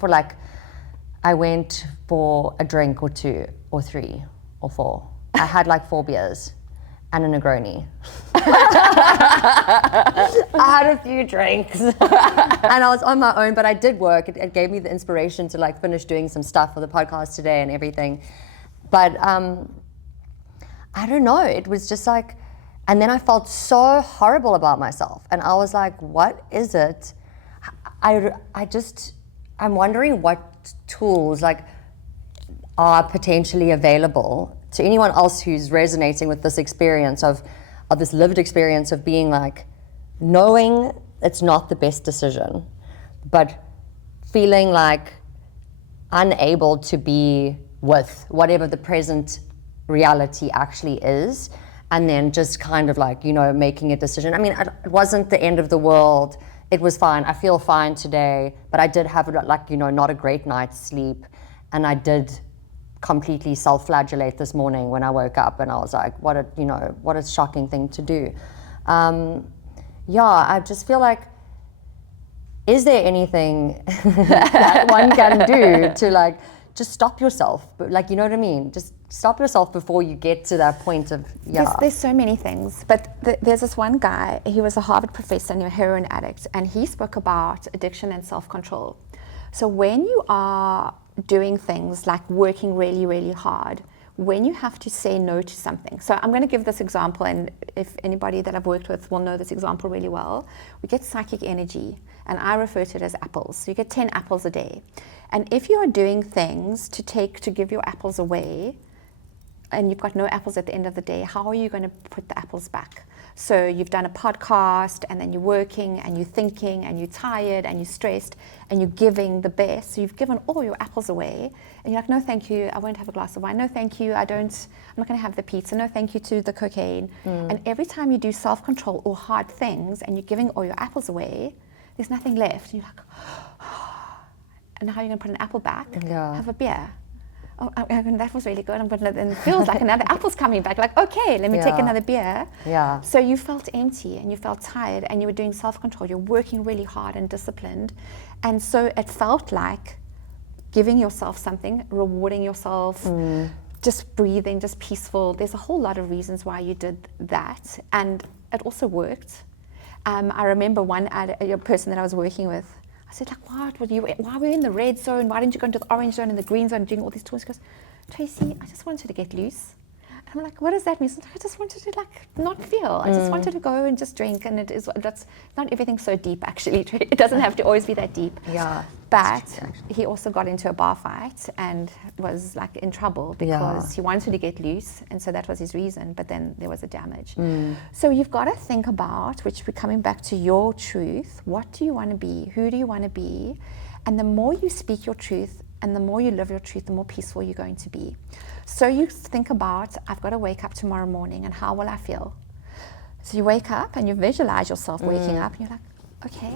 for a drink or 2 or 3 or 4. I had like 4 beers and a Negroni. I had a few drinks and I was on my own, but I did work. It gave me the inspiration to like finish doing some stuff for the podcast today and everything. But I don't know, it was just like, and then I felt so horrible about myself. And I was like, what is it? I'm wondering what tools like are potentially available to anyone else who's resonating with this experience of this lived experience of being like, knowing it's not the best decision, but feeling like unable to be with whatever the present reality actually is, and then just kind of like, making a decision. I mean, it wasn't the end of the world. It was fine. I feel fine today, but I did have like, not a great night's sleep, and I did completely self-flagellate this morning when I woke up, and I was like, what a shocking thing to do. I just feel like, is there anything that one can do to like just stop yourself? But like, you know what I mean? Just stop yourself before you get to that point of, There's so many things, but there's this one guy, he was a Harvard professor and a heroin addict, and he spoke about addiction and self-control. So when you are doing things like working really, really hard, when you have to say no to something. So I'm going to give this example, and if anybody that I've worked with will know this example really well. We get psychic energy, and I refer to it as apples. So you get 10 apples a day. And if you are doing things to give your apples away, and you've got no apples at the end of the day, how are you going to put the apples back? So you've done a podcast, and then you're working, and you're thinking, and you're tired, and you're stressed, and you're giving the best. So you've given all your apples away, and you're like, no, thank you, I won't have a glass of wine. No, thank you, I'm not going to have the pizza. No, thank you to the cocaine. And every time you do self-control or hard things, and you're giving all your apples away, there's nothing left. And you're like, and how are you going to put an apple back? Have a beer. Oh, that was really good. And it feels like another apple's coming back. Like, okay, let me take another beer. So you felt empty, and you felt tired, and you were doing self-control. You're working really hard and disciplined. And so it felt like giving yourself something, rewarding yourself, just breathing, just peaceful. There's a whole lot of reasons why you did that. And it also worked. I remember one person that I was working with, I said, like, why were you in the red zone? Why didn't you go into the orange zone and the green zone doing all these tours? He goes, Tracy, I just wanted to get loose. And I'm like, what does that mean? I just wanted to like not feel. I just wanted to go and just drink. And that's not everything so deep, actually. It doesn't have to always be that deep. But he also got into a bar fight and was like in trouble because he wanted to get loose. And so that was his reason. But then there was a damage. So you've got to think about, which we're coming back to your truth. What do you want to be? Who do you want to be? And the more you speak your truth and the more you live your truth, the more peaceful you're going to be. So you think about, I've got to wake up tomorrow morning, and how will I feel? So you wake up and you visualize yourself waking up, and you're like, okay,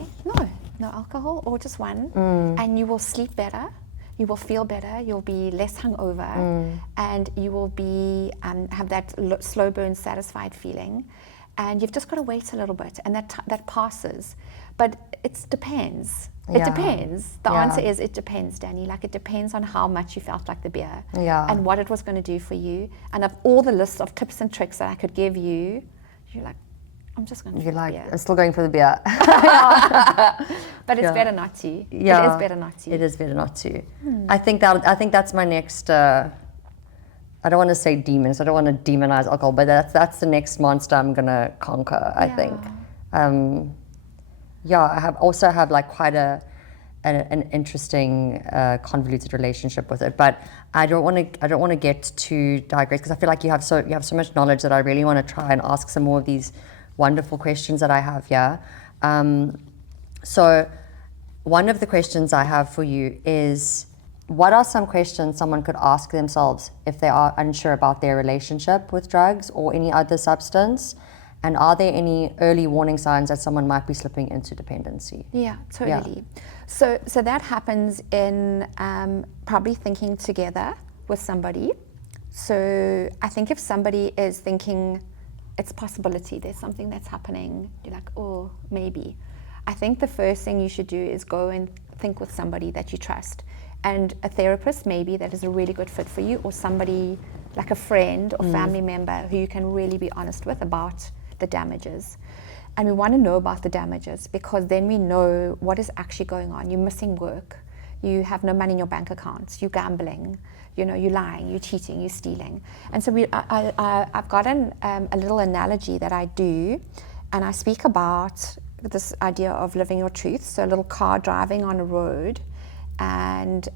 no alcohol, or just one, and you will sleep better, you will feel better, you'll be less hungover, and you will be have that slow burn, satisfied feeling, and you've just got to wait a little bit, and that passes. But it depends. It depends. The answer is it depends, Danny. Like, it depends on how much you felt like the beer and what it was going to do for you. And of all the lists of tips and tricks that I could give you, you're like, I'm just going to drink the beer. I'm still going for the beer. But it's better not to. It is better not to. It is better not to. I think that's my next. I don't want to say demons. I don't want to demonize alcohol, but that's the next monster I'm gonna conquer. I think. I also have like quite an interesting convoluted relationship with it, but I don't want to get too digress, because I feel like you have so much knowledge that I really want to try and ask some more of these wonderful questions that I have here. So one of the questions I have for you is, what are some questions someone could ask themselves if they are unsure about their relationship with drugs or any other substance? And are there any early warning signs that someone might be slipping into dependency? Yeah, totally. So that happens in probably thinking together with somebody. So I think if somebody is thinking it's a possibility, there's something that's happening, you're like, oh, maybe. I think the first thing you should do is go and think with somebody that you trust. And a therapist maybe that is a really good fit for you, or somebody like a friend or family member who you can really be honest with about the damages. And we want to know about the damages, because then we know what is actually going on. You're missing work, you have no money in your bank accounts, you're gambling, you're lying, you're cheating, you're stealing. And so I've got a little analogy that I do, and I speak about this idea of living your truth. So a little car driving on a road, and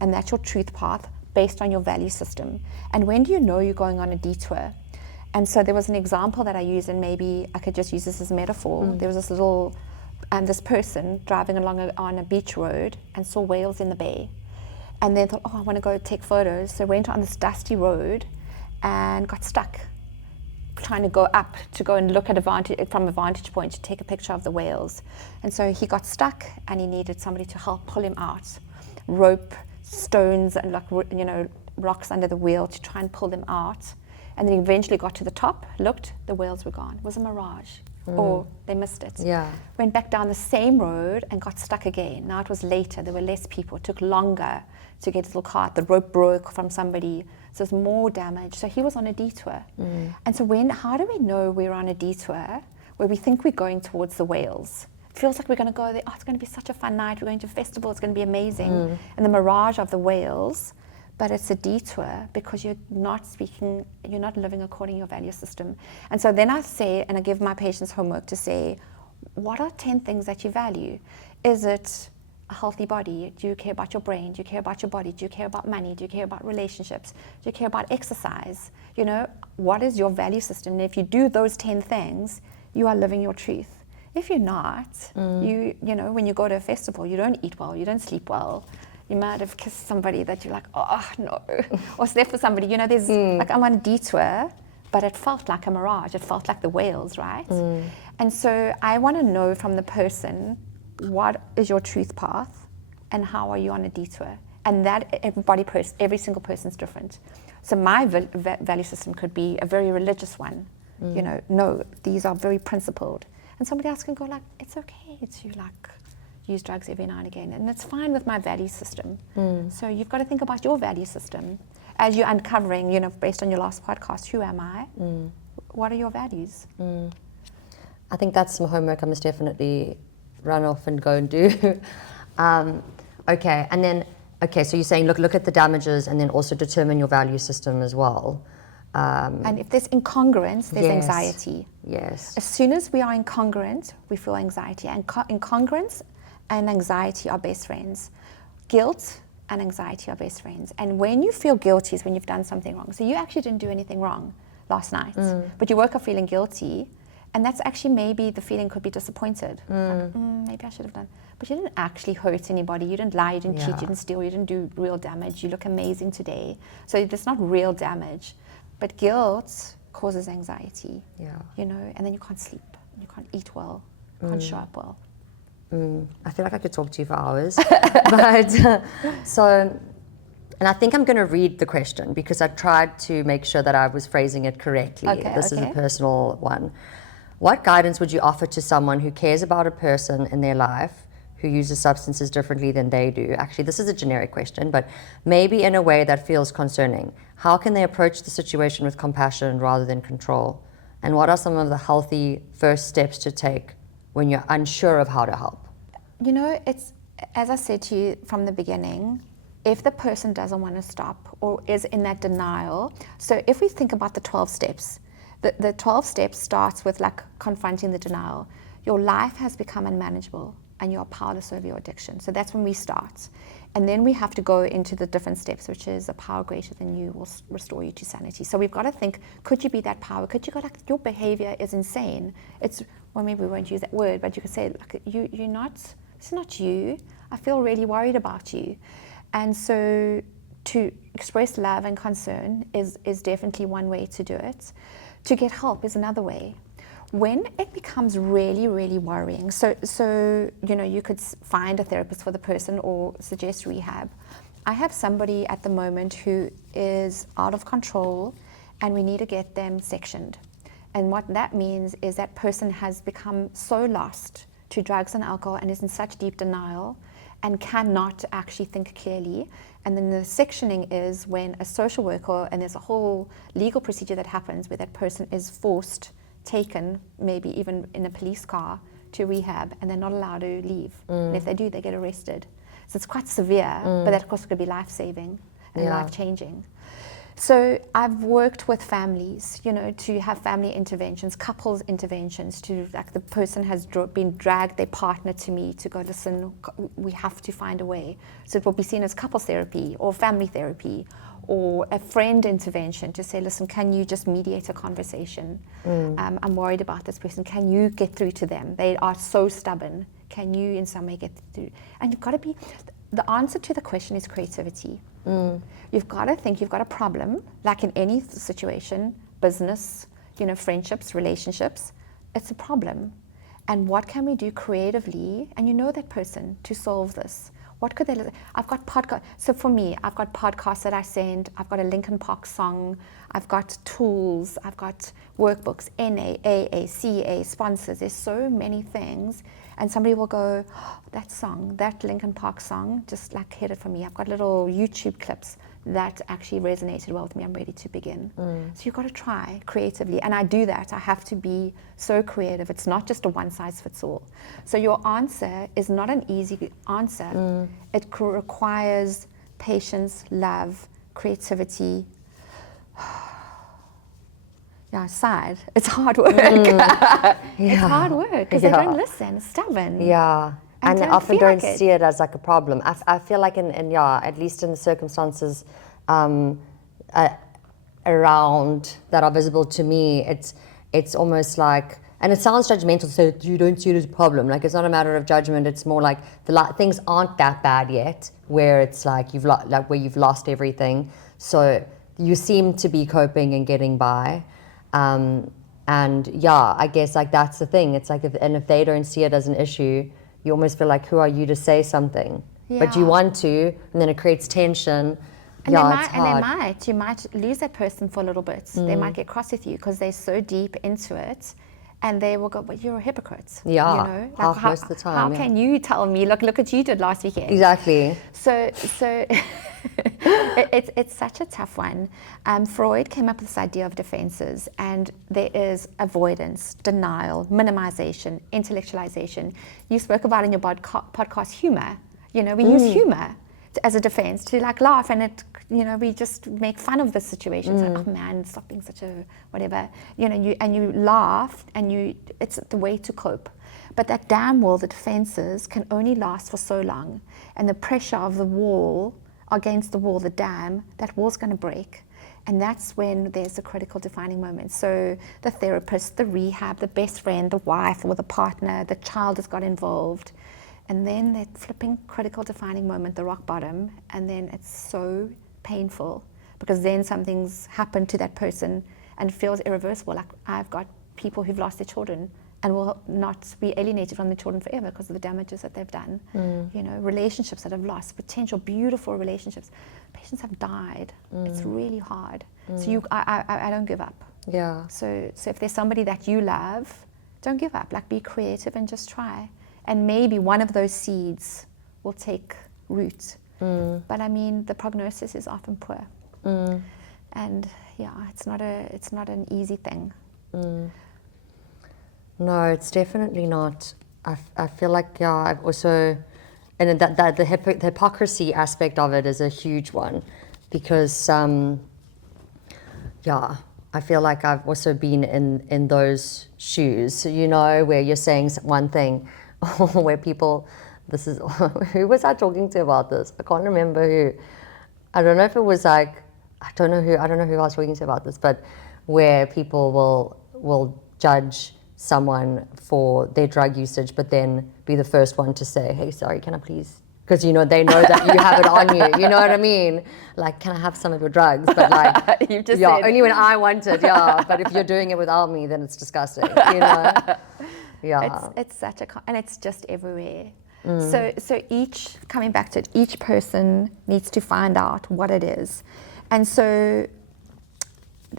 that's your truth path based on your value system. And when do you know you're going on a detour? And so there was an example that I used, and maybe I could just use this as a metaphor. There was this person driving along on a beach road and saw whales in the bay. And then thought, I want to go take photos. So went on this dusty road and got stuck trying to go up to go and look at from a vantage point to take a picture of the whales. And so he got stuck, and he needed somebody to help pull him out. Rope, stones, and rocks under the wheel to try and pull them out. And then eventually got to the top, looked, the whales were gone. It was a mirage. Or they missed it. Yeah. Went back down the same road and got stuck again. Now it was later, there were less people. It took longer to get his little cart. The rope broke from somebody, so there's more damage. So he was on a detour. And so how do we know we're on a detour where we think we're going towards the whales? It feels like we're going to go there, oh, it's going to be such a fun night, we're going to a festival, it's going to be amazing. And the mirage of the whales, but it's a detour because you're not living according to your value system. And so then I say, and I give my patients homework to say, what are 10 things that you value? Is it a healthy body? Do you care about your brain? Do you care about your body? Do you care about money? Do you care about relationships? Do you care about exercise? You know, what is your value system? And if you do those 10 things, you are living your truth. If you're not, you know, when you go to a festival, you don't eat well, you don't sleep well. You might have kissed somebody that you're like, oh no, or slept with somebody. You know, there's like, I'm on a detour, but it felt like a mirage. It felt like the whales, right? And so I want to know from the person, what is your truth path, and how are you on a detour? And that every single person's different. So my value system could be a very religious one. You know, no, these are very principled. And somebody else can go like, it's okay to like use drugs every now and again, and it's fine with my value system. So you've got to think about your value system as you're uncovering, you know, based on your last podcast, who am I? What are your values? I think that's some homework I must definitely run off and go and do. Okay, and then, so you're saying look at the damages and then also determine your value system as well. And if there's incongruence, there's anxiety. Yes. As soon as we are incongruent, we feel anxiety. And incongruence and anxiety are best friends. Guilt and anxiety are best friends. And when you feel guilty is when you've done something wrong. So you actually didn't do anything wrong last night, but you woke up feeling guilty. And that's actually, maybe the feeling could be disappointed. Like, maybe I should have done. But you didn't actually hurt anybody. You didn't lie, you didn't cheat, you didn't steal, you didn't do real damage. You look amazing today. So there's not real damage. But guilt causes anxiety, you know, and then you can't sleep, you can't eat well, you can't show up well. I feel like I could talk to you for hours. But and I think I'm going to read the question because I tried to make sure that I was phrasing it correctly. This is a personal one. What guidance would you offer to someone who cares about a person in their life who uses substances differently than they do? Actually, this is a generic question, but maybe in a way that feels concerning. How can they approach the situation with compassion rather than control? And what are some of the healthy first steps to take when you're unsure of how to help? You know, it's, as I said to you from the beginning, if the person doesn't want to stop or is in that denial, so if we think about the 12 steps, the 12 steps starts with like confronting the denial. Your life has become unmanageable and you're powerless over your addiction. So that's when we start. And then we have to go into the different steps, which is a power greater than you will restore you to sanity. So we've got to think, could you be that power? Could you go like, your behavior is insane. It's, well, maybe we won't use that word, but you could say, like, you're not, it's not you. I feel really worried about you. And so to express love and concern is definitely one way to do it. To get help is another way. When it becomes really, really worrying, so you know, you could find a therapist for the person or suggest rehab. I have somebody at the moment who is out of control and we need to get them sectioned. And what that means is that person has become so lost to drugs and alcohol and is in such deep denial and cannot actually think clearly. And then the sectioning is when a social worker, and there's a whole legal procedure that happens where that person is forced, taken, maybe even in a police car to rehab, and they're not allowed to leave. And if they do, they get arrested. So it's quite severe, but that of course could be life-saving and life-changing. So I've worked with families, you know, to have family interventions, couples interventions, to like the person has been dragged their partner to me to go, listen, we have to find a way. So it will be seen as couples therapy or family therapy or a friend intervention to say, listen, can you just mediate a conversation? I'm worried about this person. Can you get through to them? They are so stubborn. Can you in some way get through? And you've got to be, the answer to the question is creativity. You've got to think you've got a problem, like in any situation, business, you know, friendships, relationships, it's a problem. And what can we do creatively, and you know that person, to solve this? What could they listen? I've got podcasts. So for me, I've got podcasts that I send. I've got a Linkin Park song. I've got tools. I've got workbooks, NA, AA, CA, sponsors. There's so many things. And somebody will go, oh, that song, that Linkin Park song, just like hit it for me. I've got little YouTube clips that actually resonated well with me. I'm ready to begin. So you've got to try creatively. And I do that. I have to be so creative. It's not just a one size fits all. So your answer is not an easy answer. It requires patience, love, creativity. Yeah, sad. It's hard work. It's hard work because they don't listen, stubborn. Yeah. And they don't often feel don't like it. see it as like a problem. I feel like at least in the circumstances around that are visible to me, it's almost like, and it sounds judgmental to say you don't see it as a problem. Like, it's not a matter of judgment. It's more like things aren't that bad yet, where it's like where you've lost everything. So you seem to be coping and getting by. And yeah, I guess like that's the thing. It's like if they don't see it as an issue, you almost feel like, who are you to say something? But you Yeah. want to, and then it creates tension. And It's hard. you might lose that person for a little bit. They might get cross with you because they're so deep into it, and they will go, "But you're a hypocrite." Yeah, you know, half most of the time, How yeah. can you tell me? Look what you did last weekend. Exactly. So it's such a tough one. Freud came up with this idea of defenses, and there is avoidance, denial, minimization, intellectualization. You spoke about in your podcast humor. You know, we use humor as a defense to like laugh, and we just make fun of the situation. It's like, oh man, stop being such a whatever. You know, you laugh, and it's the way to cope. But that damn wall, the defenses, can only last for so long. And the pressure of the wall against the wall, the dam, that wall's going to break. And that's when there's a critical defining moment. So the therapist, the rehab, the best friend, the wife or the partner, the child has got involved. And then that flipping critical defining moment, the rock bottom, and then it's so painful because then something's happened to that person and it feels irreversible. Like I've got people who've lost their children and will not be alienated from their children forever because of the damages that they've done. You know, relationships that have lost, potential beautiful relationships. Patients have died. It's really hard. So I don't give up. Yeah. So if there's somebody that you love, don't give up. Like, be creative and just try. And maybe one of those seeds will take root. But I mean, the prognosis is often poor. And yeah, it's not an easy thing. No, it's definitely not. I feel like, yeah, I've also, and that the hypocrisy aspect of it is a huge one, because yeah, I feel like I've also been in those shoes, you know, where you're saying one thing, where people, this is, who was I talking to about this? I can't remember who. I don't know if it was like, I don't know who I was talking to about this, but where people will judge someone for their drug usage, but then be the first one to say, hey, sorry, can I please? Because, you know, they know that you have it on you. You know what I mean? Like, can I have some of your drugs? But like, You've just yeah, said. only when I want it, yeah. But if you're doing it without me, then it's disgusting, you know? Yeah. It's such and it's just everywhere. So coming back to it, each person needs to find out what it is. And so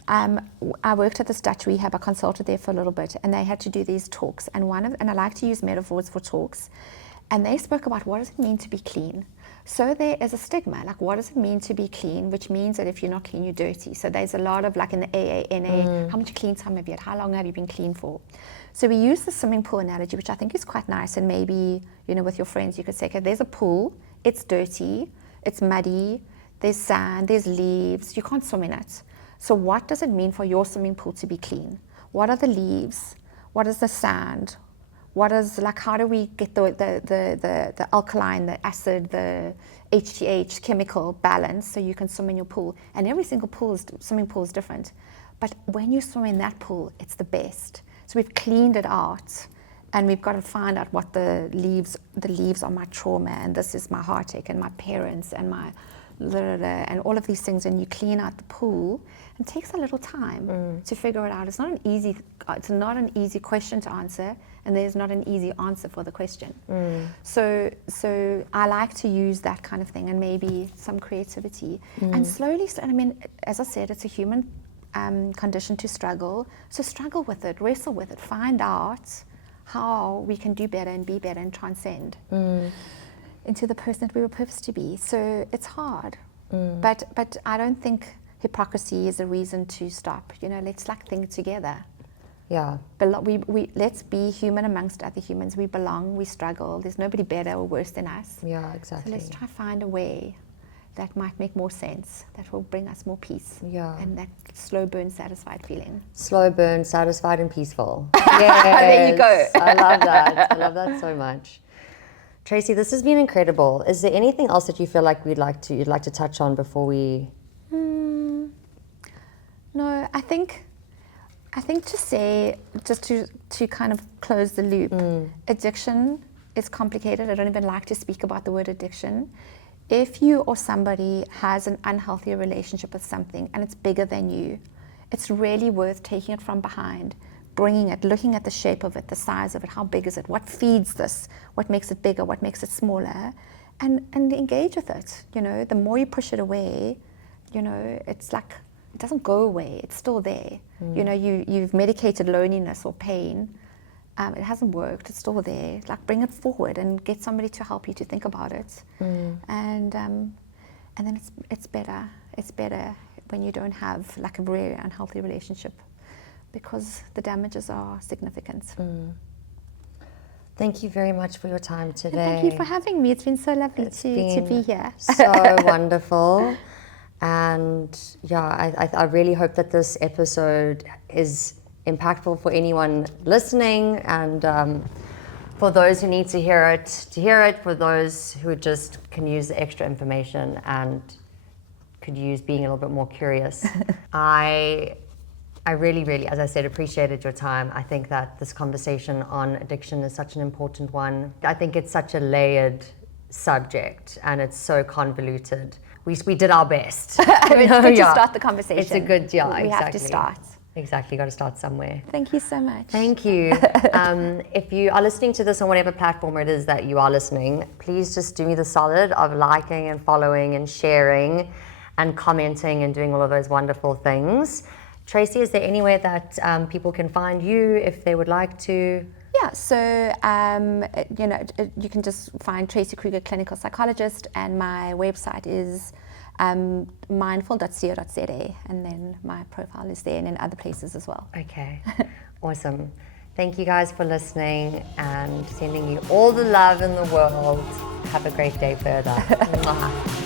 I worked at this Dutch rehab. I consulted there for a little bit, and they had to do these talks. And I like to use metaphors for talks. And they spoke about what does it mean to be clean. So there is a stigma, like what does it mean to be clean, which means that if you're not clean, you're dirty. So there's a lot of, like in the AA, NA, how much clean time have you had? How long have you been clean for? So we use the swimming pool analogy, which I think is quite nice. And maybe, you know, with your friends, you could say, okay, there's a pool, it's dirty, it's muddy, there's sand, there's leaves, you can't swim in it. So what does it mean for your swimming pool to be clean? What are the leaves? What is the sand? What is, like, how do we get the alkaline, the acid, the HTH chemical balance so you can swim in your pool? And every single swimming pool is different. But when you swim in that pool, it's the best. So we've cleaned it out, and we've got to find out what the leaves are my trauma, and this is my heartache, and my parents, and my and all of these things, and you clean out the pool. It takes a little time to figure it out. It's not an easy question to answer, and there's not an easy answer for the question. So I like to use that kind of thing, and maybe some creativity, and slowly. I mean, as I said, it's a human condition to struggle. So struggle with it, wrestle with it, find out how we can do better and be better and transcend into the person that we were purposed to be. So it's hard, but I don't think hypocrisy is a reason to stop. Let's think together. Yeah. We let's be human amongst other humans. We belong. We struggle. There's nobody better or worse than us. Yeah, exactly. So let's try find a way that might make more sense, that will bring us more peace. Yeah. And that slow burn, satisfied feeling. Slow burn, satisfied and peaceful. Yes. There you go. I love that. I love that so much. Tracy, this has been incredible. Is there anything else that you feel like you'd like to touch on before we? No, I think to say, just to kind of close the loop, addiction is complicated. I don't even like to speak about the word addiction. If you or somebody has an unhealthy relationship with something and it's bigger than you, it's really worth taking it from behind, bringing it, looking at the shape of it, the size of it, how big is it, what feeds this, what makes it bigger, what makes it smaller, and engage with it. The more you push it away, it's like it doesn't go away, it's still there. You've medicated loneliness or pain. It hasn't worked, it's still there. Bring it forward and get somebody to help you to think about it. And then it's better. It's better when you don't have a very unhealthy relationship, because the damages are significant. Thank you very much for your time today. And thank you for having me. It's been so lovely to be here. So wonderful. And yeah, I really hope that this episode is impactful for anyone listening, and for those who need to hear it, for those who just can use the extra information and could use being a little bit more curious. I really, really, as I said, appreciated your time. I think that this conversation on addiction is such an important one. I think it's such a layered subject and it's so convoluted. We did our best. It's good to start the conversation. It's a good, We have to start. Exactly, got to start somewhere. Thank you so much. Thank you. If you are listening to this on whatever platform it is that you are listening, please just do me the solid of liking and following and sharing and commenting and doing all of those wonderful things. Tracy, is there anywhere that people can find you if they would like to? Yeah, so you can just find Tracy Kruger, clinical psychologist, and my website is mindful.co.za, and then my profile is there and in other places as well. Okay, awesome. Thank you guys for listening and sending you all the love in the world. Have a great day further. Mwah.